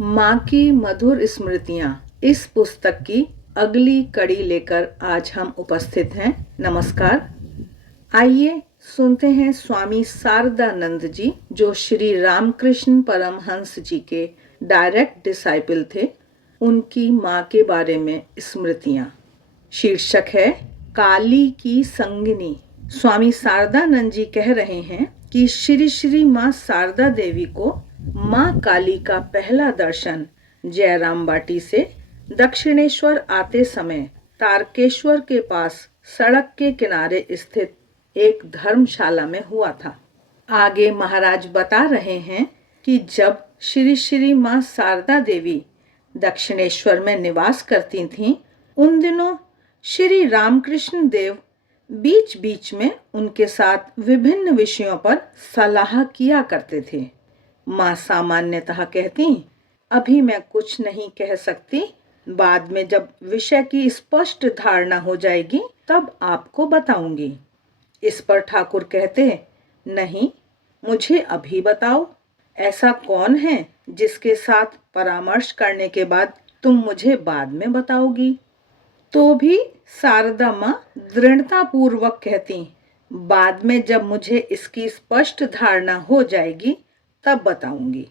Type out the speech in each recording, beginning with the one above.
माँ की मधुर स्मृतियाँ, इस पुस्तक की अगली कड़ी लेकर आज हम उपस्थित हैं। नमस्कार। आइए सुनते हैं स्वामी शारदानंद जी, जो श्री रामकृष्ण परमहंस जी के डायरेक्ट डिसाइपल थे, उनकी माँ के बारे में स्मृतियाँ। शीर्षक है काली की संगिनी। स्वामी शारदानंद जी कह रहे हैं कि श्री श्री माँ शारदा देवी को माँ काली का पहला दर्शन जयराम बाटी से दक्षिणेश्वर आते समय तारकेश्वर के पास सड़क के किनारे स्थित एक धर्मशाला में हुआ था। आगे महाराज बता रहे हैं कि जब श्री श्री माँ शारदा देवी दक्षिणेश्वर में निवास करती थीं, उन दिनों श्री रामकृष्ण देव बीच बीच में उनके साथ विभिन्न विषयों पर सलाह किया करते थे। माँ सामान्यतः कहती, अभी मैं कुछ नहीं कह सकती, बाद में जब विषय की स्पष्ट धारणा हो जाएगी तब आपको बताऊंगी। इस पर ठाकुर कहते, नहीं, मुझे अभी बताओ। ऐसा कौन है जिसके साथ परामर्श करने के बाद तुम मुझे बाद में बताओगी? तो भी शारदा माँ दृढ़ता पूर्वक कहती, बाद में जब मुझे इसकी स्पष्ट धारणा हो जाएगी तब बताऊंगी।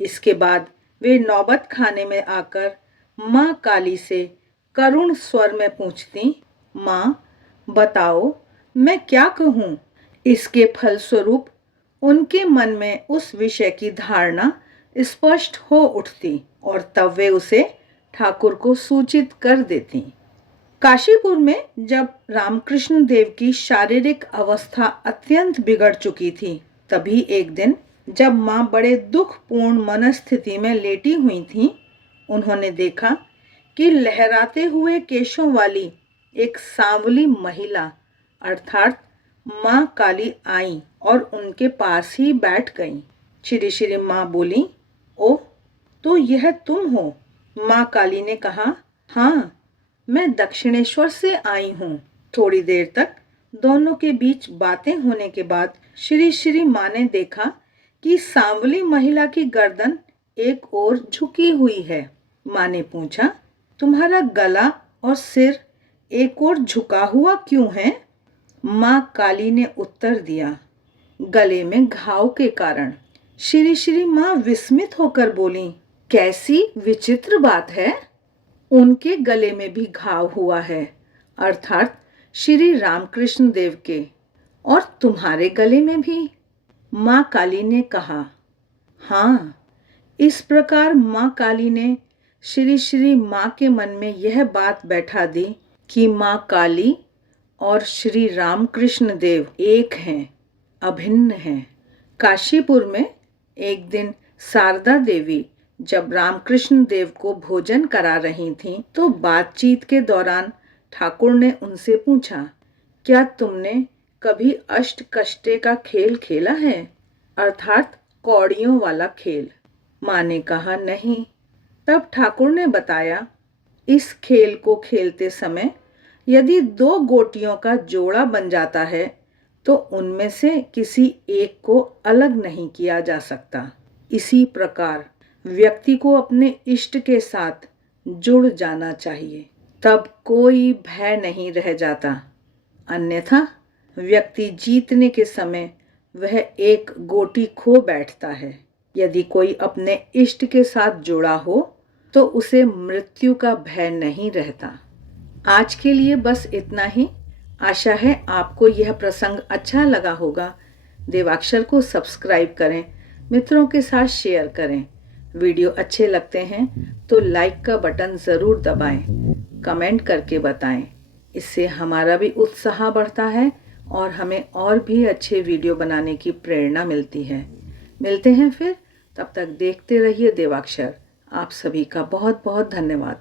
इसके बाद वे नौबत खाने में आकर माँ काली से करुण स्वर में पूछती, माँ बताओ मैं क्या कहूँ? इसके फलस्वरूप उनके मन में उस विषय की धारणा स्पष्ट हो उठती और तब वे उसे ठाकुर को सूचित कर देती। काशीपुर में जब रामकृष्ण देव की शारीरिक अवस्था अत्यंत बिगड़ चुकी थी, तभी एक दिन जब माँ बड़े दुखपूर्ण मनस्थिति में लेटी हुई थीं, उन्होंने देखा कि लहराते हुए केशों वाली एक सांवली महिला अर्थात माँ काली आई और उनके पास ही बैठ गई। श्री श्री माँ बोली, ओह, तो यह तुम हो? माँ काली ने कहा, हाँ, मैं दक्षिणेश्वर से आई हूँ। थोड़ी देर तक दोनों के बीच बातें होने के बाद श्री श्री माँ ने देखा कि सांवली महिला की गर्दन एक ओर झुकी हुई है। माँ ने पूछा, तुम्हारा गला और सिर एक ओर झुका हुआ क्यों है? माँ काली ने उत्तर दिया, गले में घाव के कारण। श्री श्री माँ विस्मित होकर बोली, कैसी विचित्र बात है, उनके गले में भी घाव हुआ है, अर्थात श्री रामकृष्ण देव के, और तुम्हारे गले में भी? माँ काली ने कहा, हाँ। इस प्रकार माँ काली ने श्री श्री माँ के मन में यह बात बैठा दी कि माँ काली और श्री रामकृष्ण देव एक हैं, अभिन्न हैं। काशीपुर में एक दिन शारदा देवी जब रामकृष्ण देव को भोजन करा रही थीं, तो बातचीत के दौरान ठाकुर ने उनसे पूछा, क्या तुमने कभी अष्ट कष्टे का खेल खेला है, अर्थात कौड़ियों वाला खेल? माँ ने कहा, नहीं। तब ठाकुर ने बताया, इस खेल को खेलते समय यदि दो गोटियों का जोड़ा बन जाता है तो उनमें से किसी एक को अलग नहीं किया जा सकता। इसी प्रकार व्यक्ति को अपने इष्ट के साथ जुड़ जाना चाहिए, तब कोई भय नहीं रह जाता। अन्यथा व्यक्ति जीतने के समय वह एक गोटी खो बैठता है। यदि कोई अपने इष्ट के साथ जुड़ा हो तो उसे मृत्यु का भय नहीं रहता। आज के लिए बस इतना ही। आशा है आपको यह प्रसंग अच्छा लगा होगा। देवाक्षर को सब्सक्राइब करें, मित्रों के साथ शेयर करें। वीडियो अच्छे लगते हैं तो लाइक का बटन ज़रूर दबाएं, कमेंट करके बताएं। इससे हमारा भी उत्साह बढ़ता है और हमें और भी अच्छे वीडियो बनाने की प्रेरणा मिलती है। मिलते हैं फिर, तब तक देखते रहिए देवाक्षर। आप सभी का बहुत बहुत धन्यवाद।